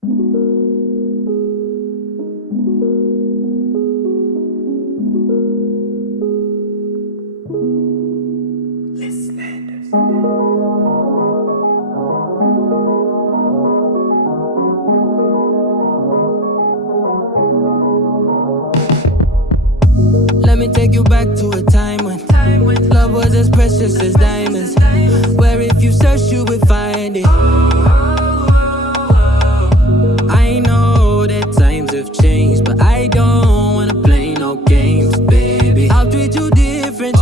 Let me take you back to a time when love was as precious as diamonds, where if you search you would find it. I know that times have changed, but I don't wanna play no games, baby. I'll treat you different,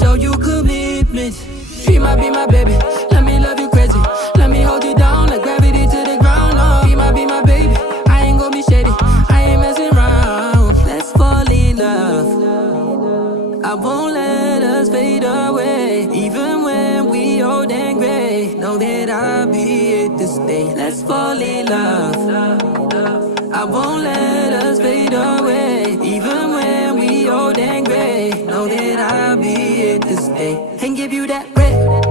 show you commitment. She might be my baby, let me love you crazy. Let me hold you down like gravity to the ground. Oh, be my baby, I ain't gonna be shady, I ain't messing around. Let's fall in love, I won't let us fade away. Even when we old and gray, know that I'll be here to stay. Let's fall in love, I won't let us fade away. Even when we old and gray, know that I'll be here to stay. And give you that red